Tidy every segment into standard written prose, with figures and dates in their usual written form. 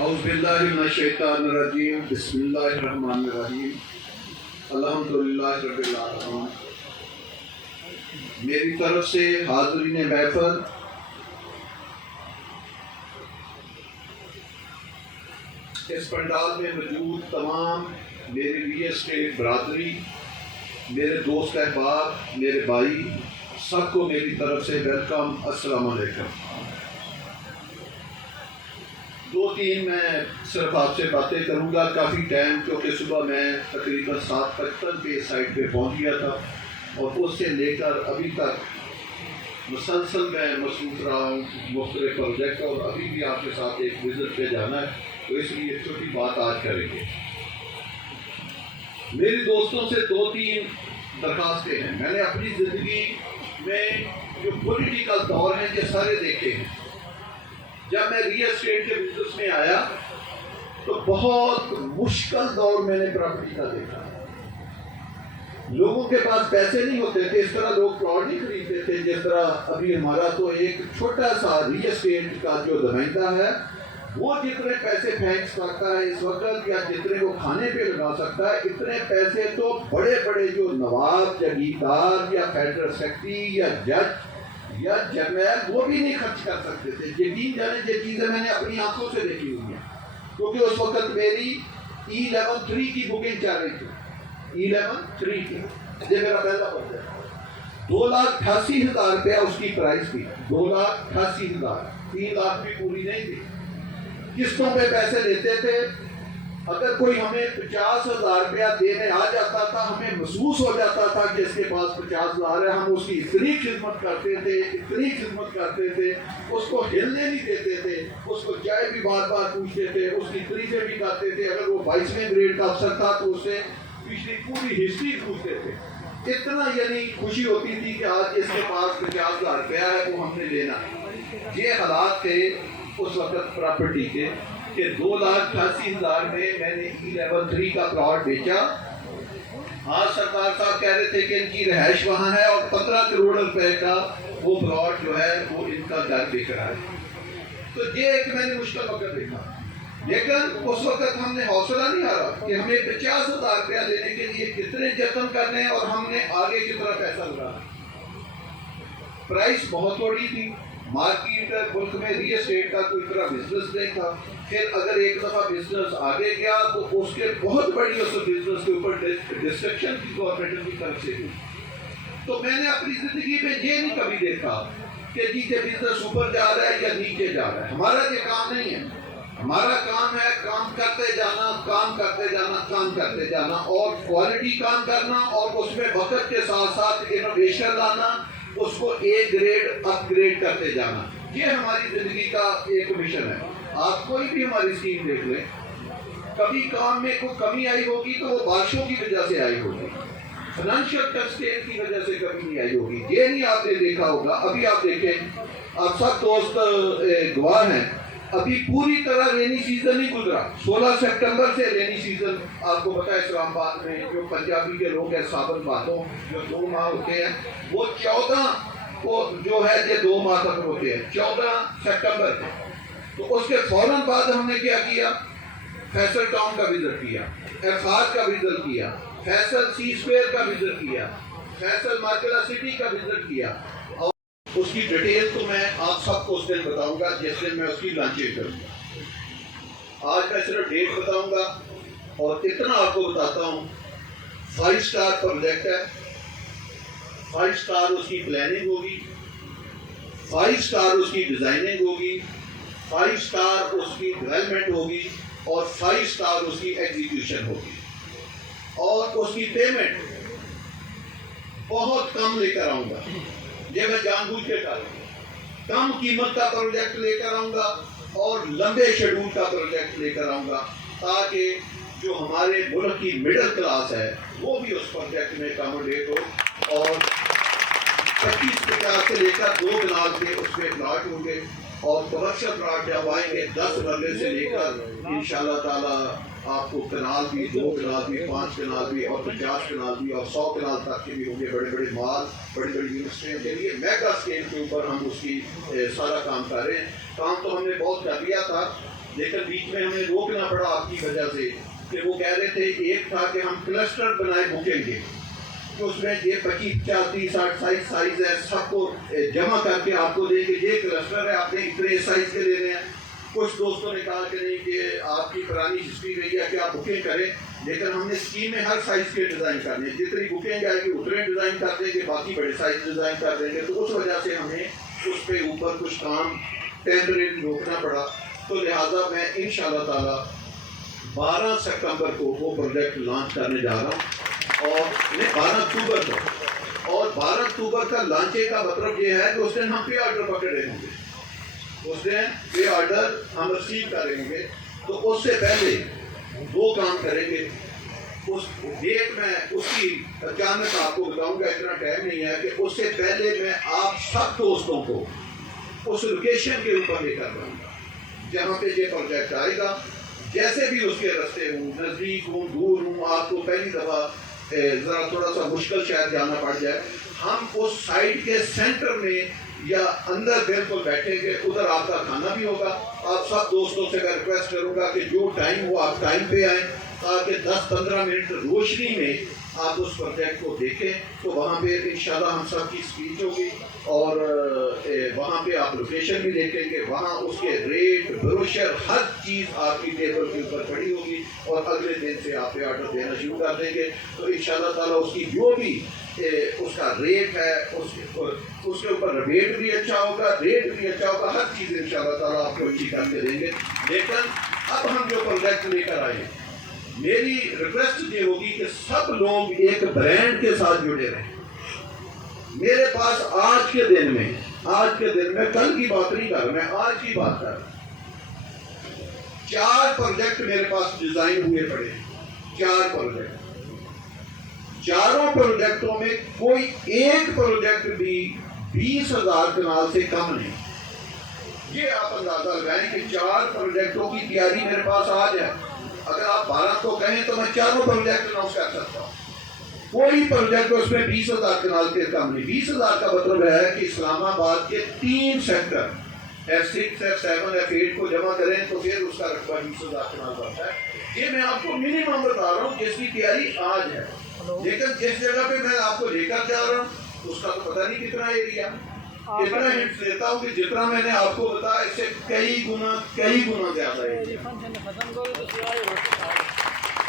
اعوذ باللہ من الشیطان الرجیم بسم اللہ الرحمن الرحیم الحمدللہ رب العالمین۔ میری طرف سے حاضرین محفل اس پنڈال میں موجود تمام میری ریئل اسٹیٹ برادری، میرے دوست احباب، میرے بھائی، سب کو میری طرف سے ویلکم، السلام علیکم۔ دو تین میں صرف آپ سے باتیں کروں گا، کافی ٹائم، کیونکہ صبح میں تقریباً 7:55 پہ سائٹ پہ پہنچ گیا تھا اور اس سے لے کر ابھی تک مسلسل میں مصروف رہا ہوں مختلف پروجیکٹ، اور ابھی بھی آپ کے ساتھ ایک وزٹ پہ جانا ہے، تو اس لیے چھوٹی بات آج کریں گے۔ میری دوستوں سے دو تین درخواستیں ہیں۔ میں نے اپنی زندگی میں جو پولیٹیکل دور ہیں یہ سارے دیکھے ہیں۔ جب میں ریئل اسٹیٹ کے بزنس میں آیا تو بہت مشکل دور میں نے پراپرٹی کا دیکھا۔ لوگوں کے پاس پیسے نہیں ہوتے تھے، اس طرح لوگ پلاٹ نہیں خریدتے تھے جس طرح ابھی ہمارا تو ایک چھوٹا سا ریئل اسٹیٹ کا جو نمائندہ ہے وہ جتنے پیسے پھینک سکتا ہے اس وقت، یا جتنے وہ کھانے پہ لگا سکتا ہے، اتنے پیسے تو بڑے بڑے جو نواب، جگیردار یا فیڈرل سیکرٹری یا جج یا جرنیل وہ بھی نہیں خرچ کر سکتے تھے۔ یقین جانے یہ چیزیں میں نے اپنی آنکھوں سے دیکھی ہوئی ہیں، کیونکہ اس وقت میری E11-3 کی بکنگ چل رہی تھی۔ E11-3 کی یہ میرا پہلا پروجیکٹ، 2,88,000 روپیہ اس کی پرائز تھی، 2,88,000، 3 لاکھ بھی پوری نہیں تھی۔ قسطوں پہ پیسے لیتے تھے۔ اگر کوئی ہمیں 50,000 روپیہ دینے آ جاتا تھا، ہمیں محسوس ہو جاتا تھا کہ اس کے پاس 50,000 ہے، ہم اس کی اتنی خدمت کرتے تھے، اس کو ہلنے نہیں دیتے تھے، اس کو چائے بھی بار بار پوچھتے تھے، اس کی تریفیں بھی کرتے تھے۔ اگر وہ 22ویں گریڈ کا افسر تھا تو اس سے پچھلی پوری ہسٹری پوچھتے تھے۔ اتنا یعنی خوشی ہوتی تھی کہ آج اس کے پاس 50,000 روپیہ ہے، وہ ہم نے لینا۔ یہ حالات تھے اس وقت پراپرٹی کے کہ 2,88,000 میں میں نے E11-3 کا پلاٹ بیچا۔ آج سرکار صاحب کہہ رہے تھے کہ ان کی رہائش وہاں ہے اور 15 کروڑ روپے کا وہ پلاٹ جو ہے وہ ان کا گھر بک رہا ہے۔ تو یہ ایک میں نے مشکل وقت دیکھا، لیکن اس وقت ہم نے حوصلہ نہیں ہارا کہ ہمیں 50,000 روپیہ لینے کے لیے کتنے جتن کرنے ہیں اور ہم نے آگے کتنا پیسہ لگانا۔ پرائس بہت بڑی تھی، مارکیٹ ملک میں ریئل اسٹیٹ کا کوئی طرح بزنس نہیں تھا۔ پھر اگر ایک دفعہ بزنس آگے گیا تو اس کے بہت بڑی اس بزنس کے اوپر ڈسٹرکشن کی گورنمنٹ کی طرف سے ہوئی۔ تو میں نے اپنی زندگی میں یہ نہیں کبھی دیکھا کہ جی یہ بزنس اوپر جا رہا ہے یا نیچے جا رہا ہے۔ ہمارا یہ کام نہیں ہے، ہمارا کام ہے کام کرتے جانا اور کوالٹی کام کرنا، اور اس میں وقت کے ساتھ ساتھ انوویشن لانا، اس کو ایک گریڈ اپ گریڈ کرتے جانا۔ یہ ہماری زندگی کا ایک مشن ہے۔ آپ کوئی بھی ہماری اسکیم دیکھ لیں، کبھی کام میں کوئی کمی آئی ہوگی تو وہ بارشوں کی وجہ سے آئی ہوگی، فائنینشیل کنسٹرینٹ کی وجہ سے کمی نہیں آئی ہوگی۔ یہ نہیں آپ نے دیکھا ہوگا، ابھی آپ دیکھیں، آپ سب دوست گواہ ہیں، ابھی پوری طرح رینی سیزن نہیں گزرا۔ 16 سپٹمبر سے رینی سیزن آپ کو پتا ہے اسلام آباد میں جو پنجابی کے لوگ ہیں سابن باتوں جو 2 ماہ ہوتے ہیں، وہ 14 کو جو ہے یہ 2 ماہ تک ہوتے ہیں، 14 سپٹمبر کے۔ تو اس کے فوراً بعد ہم نے کیا کیا، فیصل ٹاؤن کا وزٹ کیا، ایفار کا وزٹ کیا، فیصل سی اسکوائر کا وزٹ کیا، فیصل مارکیلا سٹی کا وزٹ کیا، اور اس کی ڈیٹیل تو میں آپ سب کو اس دن بتاؤں گا جس دن میں اس کی لانچنگ کروں گا۔ آج میں صرف ڈیٹ بتاؤں گا اور اتنا آپ کو بتاتا ہوں، 5 سٹار پروجیکٹ ہے، 5 سٹار اس کی پلاننگ ہوگی، 5 سٹار اس کی ڈیزائننگ ہوگی، 5 سٹار اس کی ڈیولپمنٹ ہوگی، اور 5 سٹار اس کی ایگزیکیوشن ہوگی، اور اس کی پیمنٹ بہت کم لے کر آؤں گا۔ یہ میں جان بوجھ کے کم قیمت کا پروجیکٹ لے کر آؤں گا اور لمبے شیڈول کا پروجیکٹ لے کر آؤں گا، تاکہ جو ہمارے ملک کی مڈل کلاس ہے وہ بھی اس پروجیکٹ میں اکاموڈیٹ ہو، اور 25-50 سے لے کر 2 کنال کے اس میں پلاٹ ہوں گے، اور کمرشل پلاٹ جب آئیں گے 10 مرلے سے لے کر انشاءاللہ تعالیٰ آپ کو کنال بھی، 2 کنال بھی، 5 کنال بھی، اور 50 کنال بھی، اور 100 کنال تک کے بھی ہوں گے۔ بڑے بڑے مال، بڑی بڑی یونیورسٹیوں کے لیے میگا اسکیل کے اوپر ہم اس کی سارا کام کر رہے ہیں۔ کام تو ہم نے بہت کر لیا تھا، لیکن بیچ میں ہمیں روکنا پڑا آپ کی وجہ سے کہ وہ کہہ رہے تھے ایک تھا کہ ہم کلسٹر بنائے بکنگ کے، کہ اس میں یہ 25 50 60 سائز ہے، سب کو جمع کر کے آپ کو دیں کہ یہ کلسٹر ہے، آپ نے اتنے سائز کے لینے ہیں۔ کچھ دوستوں نے کہا کہ نہیں کہ آپ کی پرانی ہسٹری رہی ہے کہ آپ بکنگ کریں، لیکن ہم نے اسکیم میں ہر سائز کے ڈیزائن کرنے، جتنی بکنگ آئے گی اتنے ڈیزائن کر دیں گے، باقی بڑے سائز ڈیزائن کر دیں گے۔ تو اس وجہ سے ہمیں اس پہ اوپر کچھ کام ٹیمپریری روکنا پڑا۔ تو لہٰذا میں انشاءاللہ تعالیٰ 12 ستمبر کو وہ پروجیکٹ لانچ کرنے جا رہا ہوں، اور 12 اکتوبر کو، اور 12 اکتوبر کا لانچے کا مطلب یہ ہے کہ اس دن ہم پے آرڈر پکڑے ہوں گے، اس دن پے آرڈر ہم ریسیو کریں گے۔ تو اس سے پہلے 2 کام کریں گے۔ اس ڈیٹ میں اس کی اچانک آپ کو بتاؤں گا، اتنا ٹائم نہیں ہے، کہ اس سے پہلے میں آپ سب دوستوں کو اس لوکیشن کے اوپر لے کر جاؤں گا جہاں پہ یہ پروجیکٹ آئے گا، جیسے بھی اس کے رستے ہوں، نزدیک ہوں دور ہوں، آپ کو پہلی دفعہ ذرا تھوڑا سا مشکل شاید جانا پڑ جائے، ہم اس سائٹ کے سینٹر میں یا اندر بالکل بیٹھیں گے، ادھر آپ کا کھانا بھی ہوگا۔ آپ سب دوستوں سے میں ریکویسٹ کروں گا کہ جو ٹائم ہو آپ ٹائم پہ آئیں، تاکہ 10-15 منٹ روشنی میں آپ اس پروجیکٹ کو دیکھیں۔ تو وہاں پہ انشاءاللہ ہم سب کی اسپیچ ہوگی، اور وہاں پہ آپ لوکیشن بھی دیکھیں گے، وہاں اس کے ریٹ بروشر ہر چیز آپ کی ٹیبل کے اوپر پڑی ہوگی، اور اگلے دن سے آپ پہ آرڈر دینا شروع کر دیں گے۔ تو انشاءاللہ تعالیٰ اس کی جو بھی اس کا ریٹ ہے، اس کے اوپر ریٹ بھی اچھا ہوگا، ریٹ بھی اچھا ہوگا، ہر چیز انشاءاللہ تعالیٰ آپ کو اچھی کر کے دیں گے۔ لیکن اب ہم جو پروجیکٹ لے کر آئے، میری ریکویسٹ یہ ہوگی کہ سب لوگ ایک برانڈ کے ساتھ جڑے رہیں۔ میرے پاس آج کے دن میں کل کی بات نہیں کر رہا، میں آج کی بات کر رہا ہوں، 4 پروجیکٹ میرے پاس ڈیزائن ہوئے پڑے ہیں، 4 پروجیکٹ، چاروں پروجیکٹوں میں کوئی ایک پروجیکٹ بھی 20,000 کنال سے کم نہیں۔ یہ آپ اندازہ لگائیں کہ 4 پروجیکٹوں کی تیاری میرے پاس آج ہے۔ اگر آپ 12 کو کہیں تو میں چاروں پروجیکٹ اناؤنس کر سکتا ہوں، کوئی پروجیکٹ اس میں 20,000 کنال کے کم نہیں۔ 20,000 کا مطلب ہے کہ اسلام آباد کے 3 سیکٹر F6 F7 F8 کو جمع کریں تو پھر اس کا رقبہ 20,000 کنال بنتا ہے۔ یہ میں آپ کو منیمم بتا رہا ہوں جس کی تیاری آج ہے، لیکن جس جگہ پہ میں آپ کو لے کر جا رہا ہوں اس کا تو پتہ نہیں کتنا ایریا، اتنا ہنٹ دیتا ہوں کہ جتنا میں نے آپ کو بتایا اس سے کئی گنا زیادہ ہے۔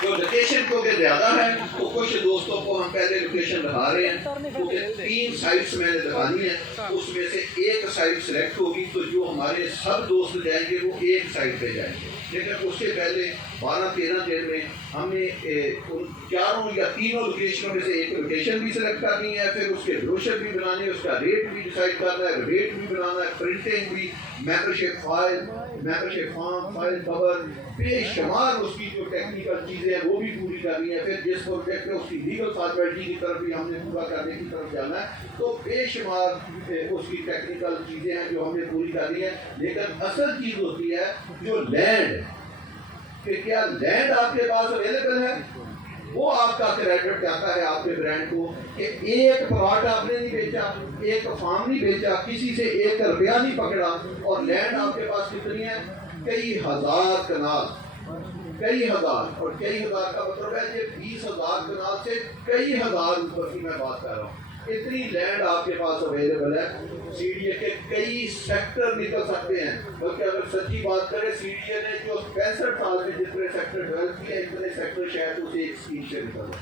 تو لوکیشن کو کہ زیادہ ہے تو کچھ دوستوں کو ہم پہلے لوکیشن دکھا رہے ہیں، کیونکہ 3 سائٹس میں نے دکھانی ہے، اس میں سے ایک سائٹ سلیکٹ ہوگی، تو جو ہمارے سب دوست جائیں گے وہ ایک سائٹ پہ جائیں گے۔ لیکن اس سے پہلے 12-13 دن میں ہم نے ان 4 یا 3 لوکیشنوں میں سے ایک لوکیشن بھی سلیکٹ کرنی ہے، پھر اس کے بروشر بھی بنانے، اس کا ریٹ بھی ڈیسائیڈ کرنا ہے، ریٹ بھی بنانا ہے، پرنٹنگ بھی، membership file, membership form, file cover, بے شمار اس کی جو ٹیکنیکل چیزیں ہیں وہ بھی پوری کرنی ہے۔ پھر جس پروجیکٹ میں اس کی لیگل فارمیلٹی کی طرف بھی ہم نے پورا کرنے کی طرف جانا ہے، تو بے شمار اس کی ٹیکنیکل چیزیں ہیں جو ہم نے پوری کرنی ہے۔ لیکن اصل چیز ہوتی ہے جو لینڈ، کہ کیا لینڈ آپ کے پاس اویلیبل ہے، وہ آپ کا کریڈٹ جاتا ہے آپ کے برانڈ کو، کہ ایک پلاٹ آپ نے نہیں بیچا، ایک فارم نہیں بیچا، کسی سے 1 روپیہ نہیں پکڑا، اور لینڈ آپ کے پاس کتنی ہے، کئی ہزار کنال، کئی ہزار، اور کئی ہزار کا مطلب ہے یہ 20,000 کنال سے کئی ہزار اوپر کی میں بات کر رہا ہوں۔ اتنی لینڈ آپ کے پاس اویلیبل ہے، سی ڈی اے کے کئی سیکٹر نکل سکتے ہیں، بلکہ اگر سچی بات کریں سی ڈی اے نے جو 65 سال میں جتنے سیکٹر ڈیولپ کیے اتنے سیکٹر شاید اسے ایک اسکیم سے نکل ہے۔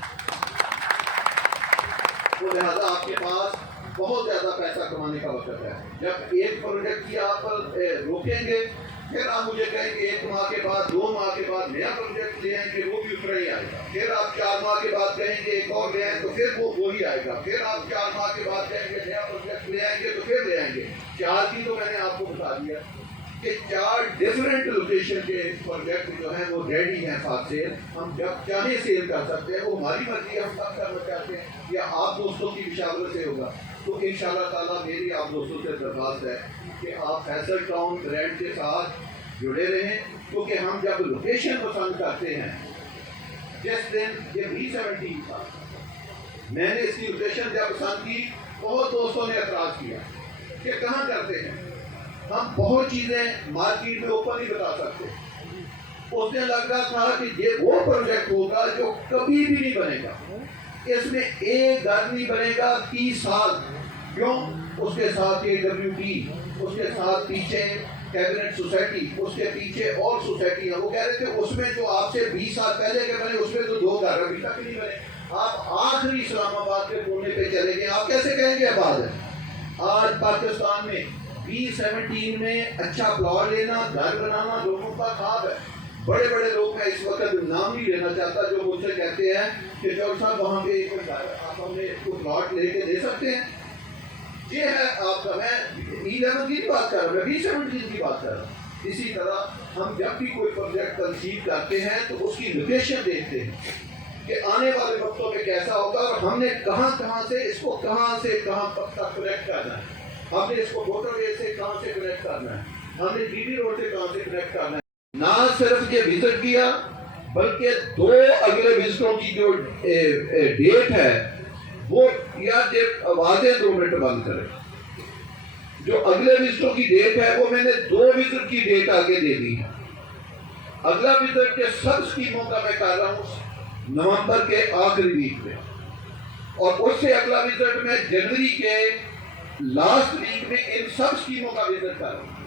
تو لہٰذا آپ کے پاس بہت زیادہ پیسہ کمانے کا وقت ہے۔ جب ایک پروجیکٹ کی آپ روکیں گے، پھر آپ مجھے کہیں کہ 1 ماہ کے بعد 2 ماہ کے بعد نیا پروجیکٹ لے آئیں گے، وہ بھی اتنا ہی آئے گا۔ پھر آپ 4 ماہ کے بعد کہیں گے ایک اور لے آئیں تو پھر وہ وہی آئے گا۔ پھر آپ 4 ماہ کے بعد کہیں گے نیا پروجیکٹ لے آئیں گے تو پھر لے آئیں گے۔ 4 کی تو میں نے آپ کو بتا دیا کہ 4 ڈفرینٹ لوکیشن کے پروجیکٹ جو ہیں وہ ریڈی ہیں فار سیل، ہم جب چاہیں سیل کر سکتے ہیں، وہ ہماری مرضی ہے، ہم کب کرنا چاہتے ہیں، یا آپ دوستوں کی مشاورت سے ہوگا۔ تو انشاءاللہ تعالیٰ میری آپ دوستوں سے درخواست ہے کہ آپ فیصل ٹاؤن برانڈ کے ساتھ جڑے رہیں، کیونکہ ہم جب لوکیشن پسند کرتے ہیں، جس دن یہ B17 تھا، میں نے اس کی لوکیشن جب پسند کی، بہت دوستوں نے اعتراض کیا کہ کہاں کرتے ہیں، ہم بہت چیزیں مارکیٹ میں اوپن نہیں بتا سکتے، اس نے لگ رہا تھا کہ یہ وہ پروجیکٹ ہوگا جو کبھی بھی نہیں بنے گا، اس میں ایک گھر نہیں بنے گا 30 سال. کیوں؟ اس کے ساتھ AWD، اس کے ساتھ پیچھے کیبنٹ سوسائٹی، اس کے پیچھے اور سوسائٹی ہیں. وہ کہہ رہے تھے اس میں جو آپ سے 20 سال پہلے کے بنے اس میں تو 2 گھر ابھی تک نہیں بنے. آپ آخری اسلام آباد کے کونے پہ چلے گئے، آپ کیسے کہیں گے آباد ہے؟ آج پاکستان میں B17 میں اچھا پلاٹ لینا، گھر بنانا لوگوں کا خواب ہے. بڑے بڑے لوگ میں اس وقت نام نہیں لینا چاہتا جو مجھ سے کہتے ہیں کہ جوہر صاحب وہاں پہ ایک گھر آپ ہمیں کوئی پلاٹ لے کے دے سکتے ہیں. یہ ہے آپ کا، میں E11 کی بات کر رہا ہوں، میں B17 کی بات کر رہا ہوں. اسی طرح ہم جب بھی کوئی پروجیکٹ تنصیب کرتے ہیں تو اس کی لوکیشن دیکھتے ہیں کہ آنے والے وقتوں میں کیسا ہوگا اور ہم نے کہاں سے اس کو کہاں تک کنیکٹ کرنا ہے. ہم نے اس کو موٹر وے سے کہاں سے کنیکٹ کرنا ہے، ہم نے DB روڈ سے کہاں سے کنیکٹ کرنا ہے. نہ صرف یہ وزٹ کیا بلکہ 2 اگلے وزٹوں کی جو ڈیٹ ہے وہ یاد واضح 2 منٹ بند کرے. جو اگلے وزٹوں کی ڈیٹ ہے وہ میں نے 2 وزٹ کی ڈیٹ آگے دے دی ہے. اگلا وزٹ کے سب اسکیموں کا میں کر رہا ہوں نومبر کے آخری ویک میں، اور اس سے اگلا وزٹ میں جنوری کے لاسٹ ویک میں ان سب اسکیموں کا وزٹ کر رہا ہوں.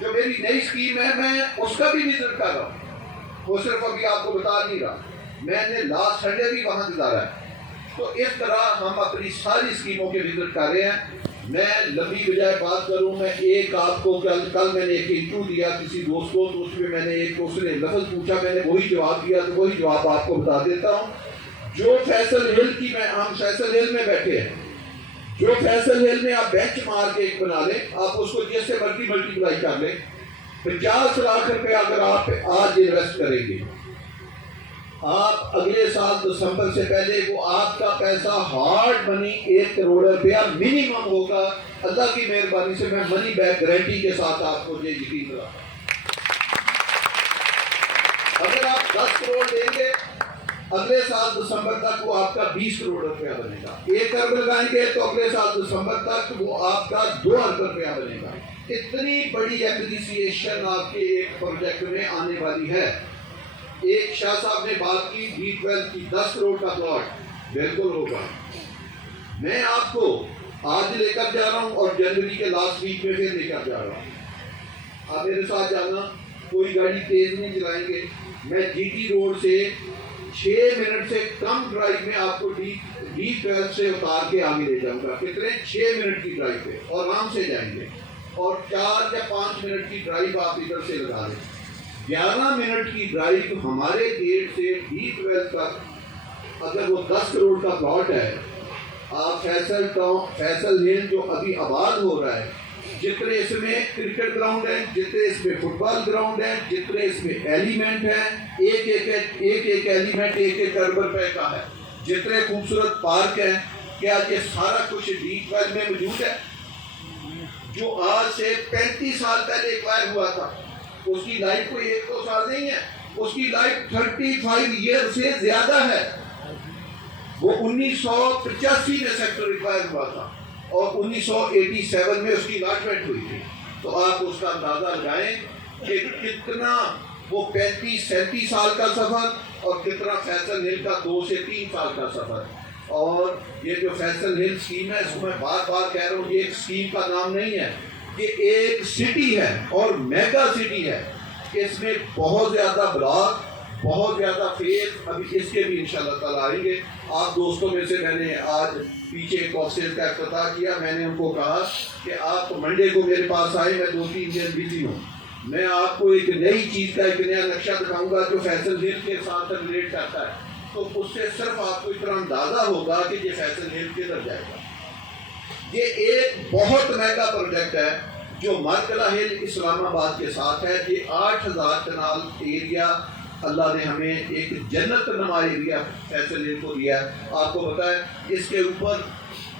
جو میری نئی اسکیم ہے میں اس کا بھی وزٹ کر رہا ہوں، وہ صرف ابھی آپ کو بتا نہیں رہا، میں نے لاسٹ سنڈے بھی وہاں گزارا ہے. تو اس طرح ہم اپنی ساری اسکیموں کے وزٹ کر رہے ہیں. میں لمبی بجائے بات کروں، میں ایک آپ کو کل میں نے ایک انٹرویو دیا کسی دوست کو، تو اس میں نے ایک اس نے لفظ پوچھا، میں نے وہی جواب دیا، تو وہی جواب آپ کو بتا دیتا ہوں. جو فیصل ہل کی میں ہم فیصل ہل میں بیٹھے ہیں، جو فیصل ہل میں آپ بینچ مار کے ایک بنا لیں، آپ اس کو جس سے ملٹی پلائی کر لیں، 50 لاکھ روپے اگر آپ آج انویسٹ کریں گے، آپ اگلے سال دسمبر سے پہلے وہ آپ کا پیسہ ہارڈ منی 1 کروڑ روپیہ منیمم ہوگا. اللہ کی مہربانی سے میں منی بیک گارنٹی کے ساتھ آپ کو یہ یقین دلاتا ہوں. اگر آپ 10 کروڑ دیں گے اگلے سال دسمبر تک وہ آپ کا 20 کروڑ روپیہ بنے گا. 1 ارب لگائیں گے تو اگلے سال دسمبر تک وہ آپ کا 2 ارب روپیہ بنے گا. اتنی بڑی ایپریسیشن آپ کے ایک پروجیکٹ میں آنے والی ہے. ایک شاہ صاحب نے بات کی B12 کی 10 کروڑ کا پلاٹ بالکل ہوگا. میں آپ کو آج لے کر جا رہا ہوں اور جنوری کے لاسٹ ویک میں پھر لے کر جا رہا ہوں. آپ میرے ساتھ جانا، کوئی گاڑی تیز نہیں چلائیں گے. میں GT روڈ سے 6 منٹ سے کم ڈرائیو میں آپ کو D12 سے اتار کے آگے لے جاؤں گا. کتنے؟ 6 منٹ کی ڈرائیو پہ، اور آرام سے جائیں گے. اور 4 یا 5 منٹ کی ڈرائیو آپ ادھر سے لگا دیں. 11 منٹ کی ڈرائیو ہمارے گیٹ سے D12 تک. اگر وہ 10 کروڑ کا پلاٹ ہے، آپ فیصل ہل جو ابھی آباد ہو رہا ہے، جتنے اس میں کرکٹ گراؤنڈ ہیں، جتنے اس میں فٹ بال گراؤنڈ ہیں، جتنے اس میں ایلیمنٹ ہیں، ایک ایلیمنٹ 1 ارب روپے کا ہے، جتنے خوبصورت پارک ہیں، کیا یہ سارا کچھ D12 میں موجود ہے؟ جو آج سے 35 سال پہلے ایکوائر ہوا تھا، اس کی لائف کوئی 1-2 سال نہیں ہے، اس کی لائف 35 ایئر سے زیادہ ہے. وہ 1985 میں سیکٹر ایکوائر ہوا تھا اور 1987 میں اس کی الاٹمنٹ ہوئی تھی. تو آپ اس کا اندازہ لگائیں کہ کتنا وہ 35-37 سال کا سفر اور کتنا فیصل ہل کا 2 سے 3 سال کا سفر. اور یہ جو فیصل ہل اسکیم ہے، اس کو میں بار بار کہہ رہا ہوں، یہ ایک اسکیم کا نام نہیں ہے، یہ ایک سٹی ہے اور میگا سٹی ہے. اس میں بہت زیادہ بلاک، بہت زیادہ فیز، ابھی اس کے بھی انشاءاللہ تعالیٰ آئیں گے. آپ دوستوں میں سے میں نے آج پیچھے ایک آفسر کا افتتاح کیا. میں نے ان کو کہا کہ آپ منڈے کو میرے پاس آئے، میں 2-3 دن بزی ہوں، میں آپ کو ایک نئی چیز کا ایک نیا نقشہ دکھاؤں گا جو فیصل ہل کے ساتھ ریلیٹ کرتا ہے. تو اس سے صرف آپ کو اتنا اندازہ ہوگا کہ یہ فیصل ہل کدھر جائے گا. یہ ایک بہت مہنگا پروجیکٹ ہے جو مرکلہ ہل اسلام آباد کے ساتھ ہے. یہ 8000 کنال ایریا اللہ نے ہمیں ایک جنت نما ایریا فیصل ہل کو دیا ہے. آپ کو پتا ہے اس کے اوپر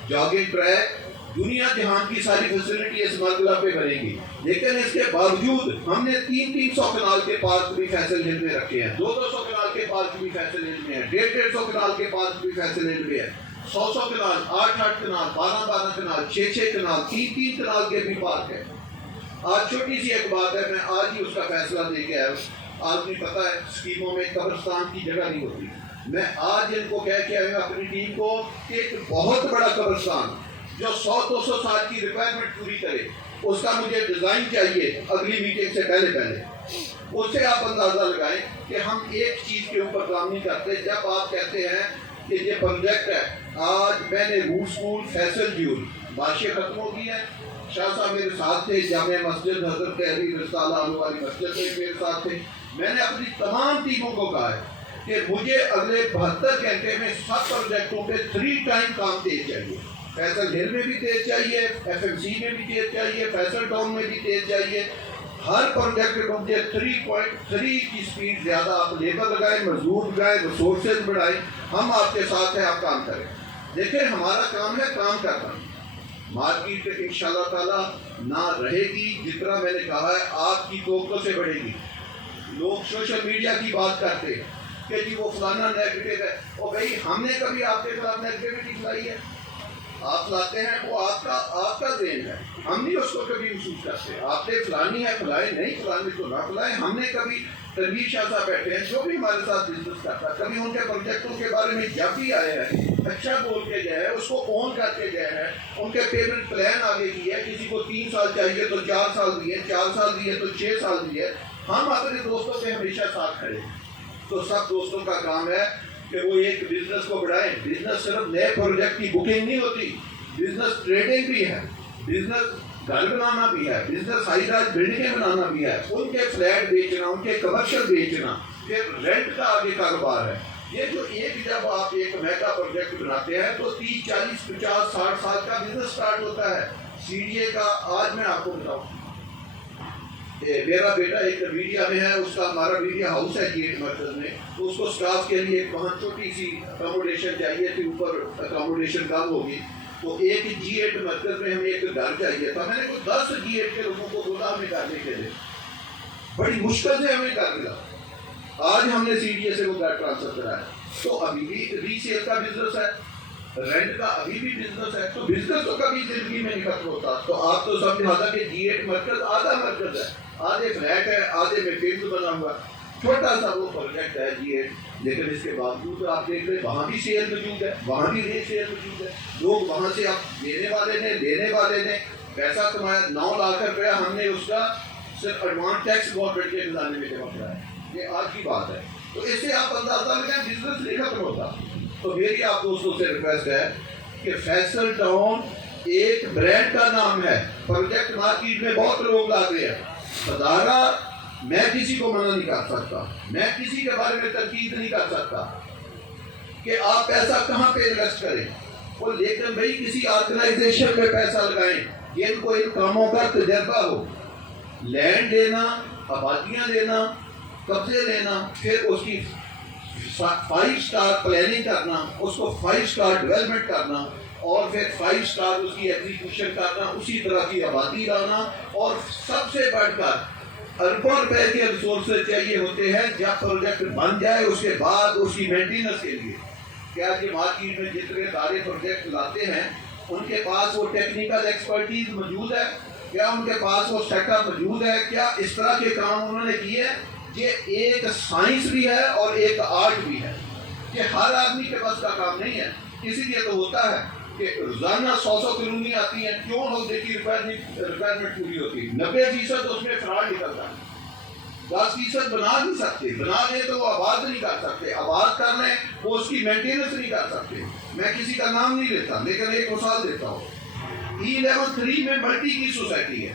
جاگنگ ٹریک، دنیا جہان کی ساری فیسلٹی اس مرکلہ پہ بنے گی. لیکن اس کے باوجود ہم نے 300 کنال کے پارک بھی فیصل ہل میں رکھے ہیں، 200 کنال کے پارک بھی فیصل ہل میں ہیں، 150 کنال کے پارک بھی فیصل ہل میں ہیں، 100 کنال، 8 کنال، 12 کنال، 6 کنال، 3 کنال کے بھی پارک ہیں. آج چھوٹی سی ایک بات ہے، میں آج ہی اس کا فیصلہ دے کے آیا ہوں. آدمی پتہ ہے اسکیموں میں قبرستان کی جگہ نہیں ہوتی. میں آج ان کو کہہ کے آیا ہوں اپنی ٹیم کو کہ ایک بہت بڑا قبرستان جو 100-200 سال کی ریکوائرمنٹ پوری کرے، اس کا مجھے ڈیزائن چاہیے اگلی میٹنگ سے پہلے. اس سے آپ اندازہ لگائیں کہ ہم ایک چیز کے اوپر کام نہیں کرتے. جب آپ کہتے ہیں کہ یہ پروجیکٹ ہے، آج میں نے روٹ اسکول فیصل جیول بادشاہ ختم ہو گئی ہے، شاہ صاحب میرے ساتھ تھے، جامع مسجد حضرت علی رسالہ عنہ والی مسجد میں میرے ساتھ تھے. میں نے اپنی تمام ٹیموں کو کہا ہے کہ مجھے اگلے 72 گھنٹے میں سب پروجیکٹوں پہ 3 ٹائم کام تیز چاہیے. فیصل ہل میں بھی تیز چاہیے، ایف ایم سی میں بھی تیز چاہیے، فیصل ٹاؤن میں بھی تیز چاہیے. ہر پروجیکٹ کو مجھے 3.3 کی سپیڈ زیادہ. آپ لیبر لگائیں، مزدور لگائیں، ریسورسز بڑھائیں، ہم آپ کے ساتھ ہیں، آپ کام کریں. دیکھیں ہمارا کام ہے کام کرنا. مارکیٹ انشاءاللہ تعالی نہ رہے گی جتنا میں نے کہا ہے آپ کی توقع سے بڑھے گی. لوگ سوشل میڈیا کی بات کرتے ہیں کہ جی وہ فلانا نیگیٹو ہے. اور بھائی ہم نے کبھی آپ کے خلاف نیگیٹیوٹی پھیلائی ہے؟ آپ لاتے ہیں وہ آپ کا ذہن ہے، ہم نہیں اس کو کبھی محسوس کرتے. آپ نے فلانی ہے فلائیں، نہیں فلانی تو نہ فلائیں. ہم نے کبھی تنویر شاہ صاحب بیٹھے ہیں جو بھی ہمارے ساتھ بزنس کرتا ہے، کبھی ان کے پروجیکٹوں کے بارے میں جب بھی آئے ہیں اچھا بول کے گئے ہیں، اس کو اون کر کے گئے ہیں. ان کے پیمنٹ پلان آگے کی ہے، کسی کو 3 سال چاہیے تو 4 سال دیے، 4 سال دیے تو 6 سال دیے. ہم اپنے دوستوں کے ہمیشہ ساتھ کھڑے ہیں. تو سب دوستوں کا کام ہے کہ وہ ایک بزنس کو بڑھائیں. بزنس صرف نئے پروجیکٹ کی بکنگ نہیں ہوتی، بزنس ٹریڈنگ بھی ہے، بزنس گھر بنانا بھی ہے، بزنس ہائی رائز بلڈنگیں بنانا بھی ہے، ان کے فلیٹ بیچنا، ان کے کمرشل بیچنا، پھر رینٹ کا آگے کاروبار ہے. یہ جو جب آپ ایک میگا پروجیکٹ بناتے ہیں تو 30 40 50 60 سال کا بزنس سٹارٹ ہوتا ہے. سی ڈی اے کا آج میں آپ کو بتاؤں، میرا بیٹا ایک میڈیا میں ہے، اس کا ہمارا میڈیا ہاؤس ہے جی 8 مرکز میں. تو اس کو اسٹاف کے لیے ایک وہاں چھوٹی سی اکاموڈیشن چاہیے تھی، اوپر اکاموڈیشن کم ہوگی. تو ایک جی 8 مرکز میں ہمیں ایک گھر چاہیے تھا. میں نے کوئی 10 جی 8 کے لوگوں کو بولا ہمیں گھر لے کے دے. بڑی مشکل سے ہمیں گھر ملا. آج ہم نے سی ڈی اے سے وہ گھر ٹرانسفر کرایا. تو ابھی بھی ری سیل کا بزنس ہے، رینٹ کا ابھی بھی بزنس ہے. تو بزنس تو کبھی زندگی میں نہیں ختم ہوتا. تو آپ تو سب لہٰذا کہ جی 8 مرکز آدھا مرکز ہے، آدھے فلیٹ ہے، آدھے میں فیلڈ بنا ہوا. چھوٹا سا وہ پروجیکٹ ہے جی 8، لیکن اس کے باوجود آپ دیکھ رہے وہاں بھی سیل موجود ہے، وہاں بھی ری سیل موجود ہے. لوگ وہاں سے آپ دینے والے نے لینے والے نے پیسہ کمایا. 9 لاکھ روپیہ ہم نے اس کا صرف ایڈوانس ٹیکس گورنمنٹ کے خزانے میں جمع کرایا. یہ آج کی بات ہے. تو اس سے آپ اندازہ لگائیں بزنس نہیں ختم ہوتا. تو میری آپ دوستوں سے ریکویسٹ ہے کہ فیصل ٹاؤن ایک برانڈ کا نام ہے. پروجیکٹ مارکیٹ میں بہت لوگ لاتے ہیں. ادارہ میں کسی کو منع نہیں کر سکتا، میں کسی کے بارے میں تنقید نہیں کر سکتا کہ آپ پیسہ کہاں پہ انویسٹ کریں. اور لیکن بھائی کسی آرگنائزیشن میں پیسہ لگائیں جن کو ان کاموں کا تجربہ ہو. لینڈ لینا، آبادیاں لینا، قبضے لینا، پھر اس کی 5 سٹار پلاننگ کرنا، اس کو 5 سٹار ڈیولپمنٹ کرنا، اور پھر 5 سٹار اس کی ایگزیکیوشن کرنا، اسی طرح کی آبادی لانا. اور سب سے بڑھ کر اربوں روپے کے ریسورسز چاہیے ہوتے ہیں جب پروجیکٹ بن جائے اس کے بعد اس کی مینٹیننس کے لیے. کیا کہ مارکیٹ میں جتنے سارے پروجیکٹ لاتے ہیں ان کے پاس وہ ٹیکنیکل ایکسپرٹیز موجود ہے؟ کیا ان کے پاس وہ سیٹ اپ موجود ہے؟ کیا اس طرح کے کام انہوں نے کیے؟ یہ ایک سائنس بھی ہے اور ایک آرٹ بھی ہے. یہ ہر آدمی کے پاس کا کام نہیں ہے. اسی لیے تو ہوتا ہے کہ روزانہ 100 کلونی آتی ہیں. کیوں لوگ دیکھیے ریکوائرمنٹ پوری ہوتی ہے، 90% اس میں فراڈ نکلتا ہے. 10% بنا نہیں سکتے، بنا لیں تو وہ آباد نہیں کر سکتے، آباد کر لیں وہ اس کی مینٹیننس نہیں کر سکتے. میں کسی کا نام نہیں لیتا لیکن ایک مثال دیتا ہوں. E11 میں ملٹی کی سوسائٹی ہے.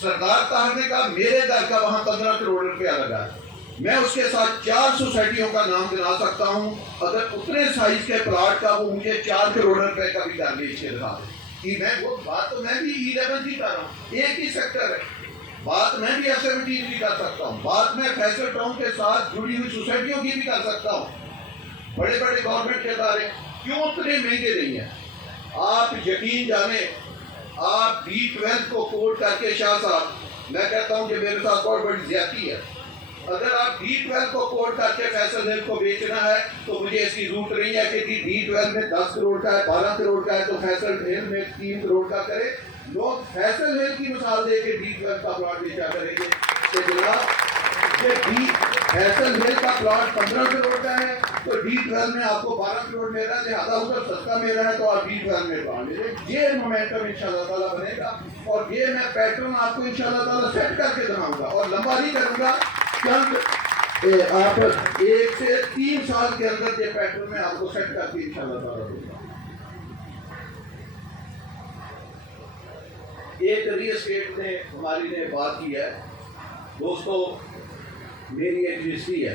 سردار طاہر نے کہا میرے گھر کا وہاں 15 کروڑ روپیہ لگا ہے. میں اس کے ساتھ 4 سوسائٹیوں کا نام گنا سکتا ہوں. اگر اتنے سائز کے پلاٹ کا وہ مجھے 4 کروڑ روپے کا بھی گھر بیچ کے دکھا دے. میں وہ بات تو میں بھی E11 کی کر رہا ہوں، ایک ہی سیکٹر ہے. بات میں بھی F17 بھی کر سکتا ہوں، بات میں فیصل ٹاؤن کے ساتھ جڑی ہوئی سوسائٹیوں کی بھی کر سکتا ہوں. بڑے بڑے گورنمنٹ کے ادارے کیوں اتنے مہنگے نہیں ہیں؟ آپ یقین جانیں، آپ B12 کو کوٹ کر کے شاہ صاحب، میں کہتا ہوں کہ میرے ساتھ بہت بڑی زیادتی ہے. اگر آپ B12 کو کوٹ کر کے فیصل ہل کو بیچنا ہے تو مجھے اس کی ضرورت نہیں ہے کہ B12 میں 10 کروڑ کا ہے، 12 کروڑ کا ہے تو فیصل ہل میں 3 کروڑ کا کرے. لوگ فیصل ہل کی مثال دے کے D12 کا پلاٹ بیچا کریں گے کہ جناب یہ فیصل ہل کا پلاٹ 15 کروڑ کا ہے تو D12 میں آپ کو 12 کروڑ مل رہا ہے، لہٰذا ادھر سستا مل رہا ہے تو آپ D12 میں پلاٹ لے لیں۔ یہ مومنٹم انشاءاللہ تعالیٰ بنے گا اور یہ میں پیٹرن آپ کو انشاءاللہ تعالیٰ سیٹ کر کے دکھاؤں گا اور لمبا نہیں کروں گا، چند آپ 1 سے 3 سال کے اندر یہ پیٹرن میں آپ کو سیٹ کر کے انشاءاللہ تعالیٰ دوں گا۔ ایک ریل اسٹیٹ نے ہماری نے بات کی ہے، دوستو میری ایک رجسٹری ہے،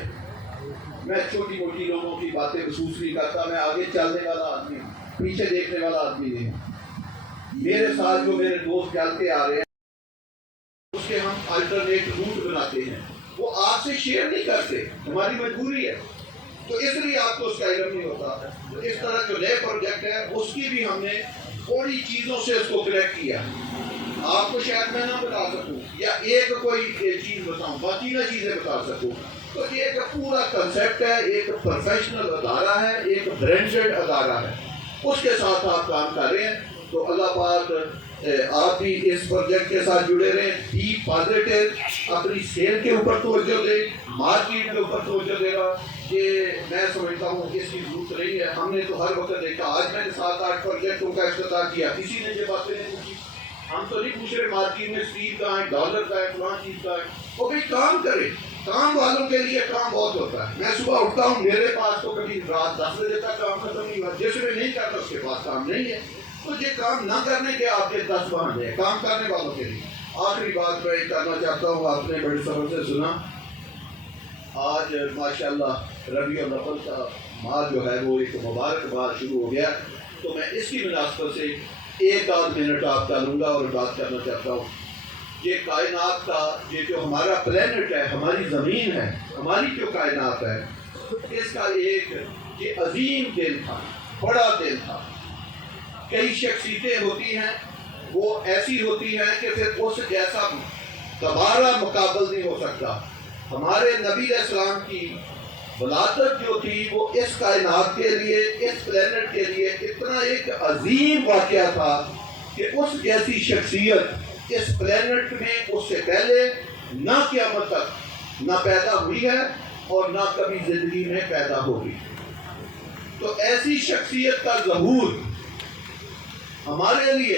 میں چھوٹی موٹی لوگوں کی باتیں محسوس نہیں کرتا، میں آگے چلنے والا آدمی ہوں، پیچھے دیکھنے والا آدمی نہیں ہوں۔ میرے ساتھ جو میرے دوست چلتے آ رہے ہیں اس کے ہم الٹرنیٹ روٹ بناتے ہیں، وہ آپ سے شیئر نہیں کرتے، ہماری مجبوری ہے، تو اس لیے آپ کو اس کا علم نہیں ہوتا۔ تو اس طرح جو نئے پروجیکٹ ہے اس کی بھی ہم نے تھوڑی چیزوں سے اس کو کریکٹ کیا، آپ کو شاید میں نہ بتا سکوں یا ایک کوئی چیز بتاؤں، باقی نہ چیزیں بتا سکوں۔ تو یہ ایک پورا کنسیپٹ ہے، ایک پروفیشنل ادارہ ہے، ایک برانڈڈ ادارہ ہے، اس کے ساتھ آپ کام کر رہے ہیں۔ تو اللہ پاک آپ بھی اس پروجیکٹ کے ساتھ جڑے رہیں، بی پازیٹیو، اپنی سیل کے اوپر توجہ دیں، مارکیٹ کے اوپر توجہ دے گا۔ یہ میں سمجھتا ہوں اس کی ضرورت نہیں ہے، ہم نے تو ہر وقت دیکھا، آج میں نے 7-8 پروجیکٹوں کا افتتاح کیا، کسی نے یہ باتیں نہیں پوچھی، ہم تو نہیں پوچھ رہے مارکیٹ میں اسٹیل کہاں ہے، ڈالر کا ہے، فلاں چیز کا ہے، وہ بھی کام کرے، کام والوں کے لیے کام بہت ہوتا ہے۔ میں صبح اٹھتا ہوں، میرے پاس تو کبھی رات 10 بجے تک کام ختم نہیں ہوا، جس میں نہیں کرتا اس کے پاس کام نہیں ہے۔ تو یہ کام نہ کرنے کے آپ کے 10 بہانے ہیں کام کرنے والوں کے لیے۔ آخری بات میں کرنا چاہتا ہوں، آپ نے بڑے صبر سے سنا، آج ماشاءاللہ ربیع الاول کا ماہ جو ہے وہ ایک مبارک ماہ شروع ہو گیا، تو میں اس کی مناسبت سے 1-8 منٹ آپ کا لوں گا اور بات کرنا چاہتا ہوں۔ یہ کائنات کا یہ جو ہمارا پلینٹ ہے، ہماری زمین ہے، ہماری جو کائنات ہے، اس کا ایک یہ عظیم دل تھا، بڑا دل تھا۔ کئی شخصیتیں ہوتی ہیں وہ ایسی ہوتی ہیں کہ پھر اس جیسا دوبارہ مقابل نہیں ہو سکتا۔ ہمارے نبی علیہ السلام کی ولادت جو تھی وہ اس کائنات کے لیے، اس پلینٹ کے لیے اتنا ایک عظیم واقعہ تھا کہ اس جیسی شخصیت اس پلینٹ میں اس سے پہلے نہ قیامت تک نہ پیدا ہوئی ہے اور نہ کبھی زندگی میں پیدا ہوگی۔ تو ایسی شخصیت کا ظہور ہمارے لیے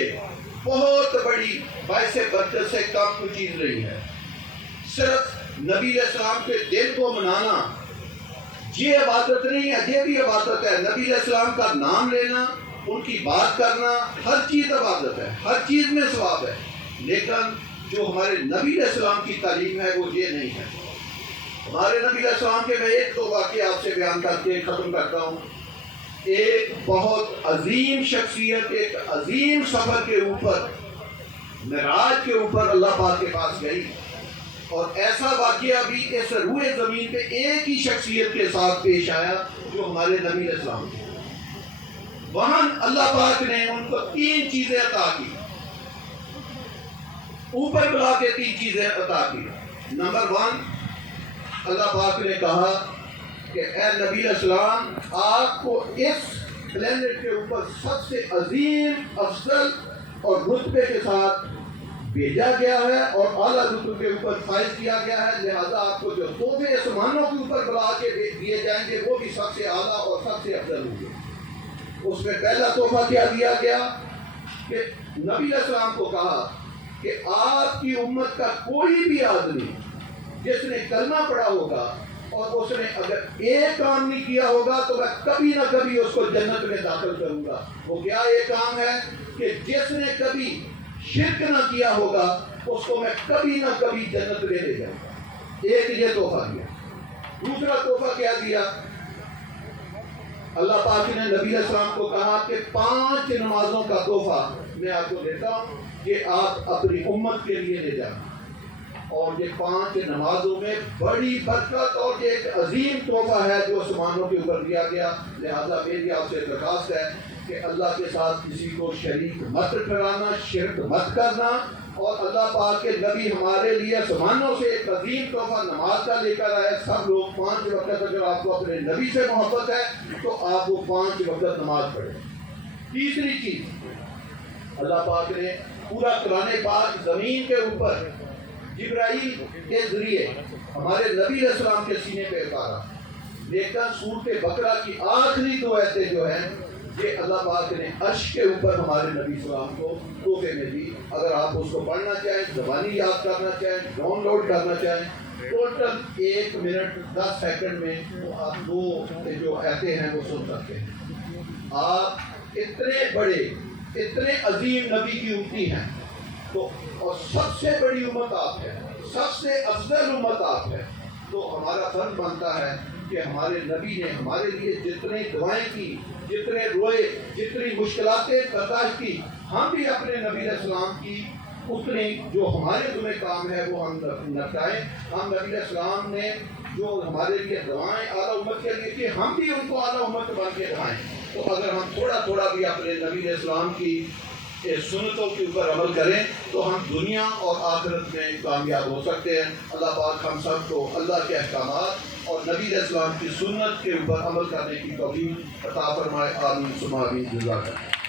بہت بڑی باعث برکت سے کم کوئی چیز نہیں ہے۔ صرف نبی علیہ السلام کے دل کو منانا یہ عبادت نہیں ہے، یہ بھی عبادت ہے۔ نبی علیہ السلام کا نام لینا، ان کی بات کرنا، ہر چیز عبادت ہے، ہر چیز میں ثواب ہے، لیکن جو ہمارے نبی علیہ السلام کی تعلیم ہے وہ یہ نہیں ہے۔ ہمارے نبی علیہ السلام کے میں ایک دو واقعہ آپ سے بیان کر کے ختم کرتا ہوں۔ ایک بہت عظیم شخصیت ایک عظیم سفر کے اوپر، معراج کے اوپر اللہ پاک کے پاس گئی، اور ایسا واقعہ بھی اس روئے زمین پہ ایک ہی شخصیت کے ساتھ پیش آیا جو ہمارے نبی علیہ السلام تھے۔ وہاں اللہ پاک نے ان کو 3 چیزیں عطا کی، اوپر بلا کے 3 چیزیں عطا کی۔ نمبر 1، اللہ پاک نے کہا کہ اے نبی علیہ السلام، آپ کو اس پلینٹ کے اوپر سب سے عظیم، افضل اور رتبے کے ساتھ بھیجا گیا ہے اور اعلیٰ رتبے کے اوپر فائز کیا گیا ہے، لہذا آپ کو جو تحفے آسمانوں کے اوپر بلا کے دیے جائیں گے وہ بھی سب سے اعلیٰ اور سب سے افضل ہوں گے۔ اس میں پہلا تحفہ کیا دیا گیا کہ نبی علیہ السلام کو کہا کہ آپ کی امت کا کوئی بھی آدمی جس نے کلمہ پڑھا ہوگا اور اس نے اگر ایک کام نہیں کیا ہوگا تو میں کبھی نہ کبھی اس کو جنت میں داخل کروں گا۔ وہ کیا ایک کام ہے کہ جس نے کبھی شرک نہ کیا ہوگا اس کو میں کبھی نہ کبھی جنت میں لے جاؤں گا۔ ایک یہ تحفہ دیا۔ دوسرا تحفہ کیا دیا؟ اللہ پاک نے نبی علیہ السلام کو کہا کہ 5 نمازوں کا تحفہ میں آپ کو دیتا ہوں، یہ آپ اپنی امت کے لیے لے جانا، اور یہ 5 نمازوں میں بڑی برکت اور یہ ایک عظیم تحفہ ہے جو آسمانوں کے اوپر دیا گیا۔ لہذا میری آپ سے درخواست ہے کہ اللہ کے ساتھ کسی کو شریک مت ٹھہرانا، شرک مت کرنا، اور اللہ پاک کے نبی ہمارے لیے آسمانوں سے ایک عظیم تحفہ نماز کا لے کر آئے۔ سب لوگ 5 وقت، اگر آپ کو اپنے نبی سے محبت ہے تو آپ وہ 5 وقت نماز پڑھیں۔ تیسری چیز اللہ پاک نے پورا قرآن پاک زمین کے اوپر جبرائیل کے ذریعے ہمارے نبی علیہ السلام کے سینے پہ اتارا، لیکن سورۃ بقرہ کی آخری دو آیتیں جو ہیں یہ اللہ پاک نے عرش کے اوپر ہمارے نبی السلام کو تحفے میں دی۔ اگر آپ اس کو پڑھنا چاہیں، زبانی یاد کرنا چاہیں، ڈاؤن لوڈ کرنا چاہیں، ٹوٹل 1 منٹ 10 سیکنڈ میں تو آپ دو جو آیتیں ہیں وہ سن سکتے ہیں۔ آپ اتنے بڑے اتنے عظیم نبی کی امتی ہیں تو اور سب سے بڑی امت آپ ہے، سب سے افضل امت آپ ہے، تو ہمارا فرض بنتا ہے کہ ہمارے نبی نے ہمارے لیے جتنے دعائیں کی، جتنے روئے، جتنی مشکلاتیں برداشت کی، ہم بھی اپنے نبی علیہ السلام کی اتنی جو ہمارے ذمہ کام ہے وہ ہم نپٹائیں۔ ہم نبی علیہ السلام نے جو ہمارے لیے دعائیں اعلیٰ امت کے لیے کی، ہم بھی ان کو اعلیٰ امت بن کے دکھائیں۔ تو اگر ہم تھوڑا تھوڑا بھی اپنے نبی علیہ السلام کی سنتوں کے اوپر عمل کریں تو ہم دنیا اور آخرت میں کامیاب ہو سکتے ہیں۔ اللہ پاک ہم سب کو اللہ کے احکامات اور نبی علیہ السلام کی سنت کے اوپر عمل کرنے کی توفیق عطا فرمائے۔ آمین ثم آمین۔ جزاک اللہ۔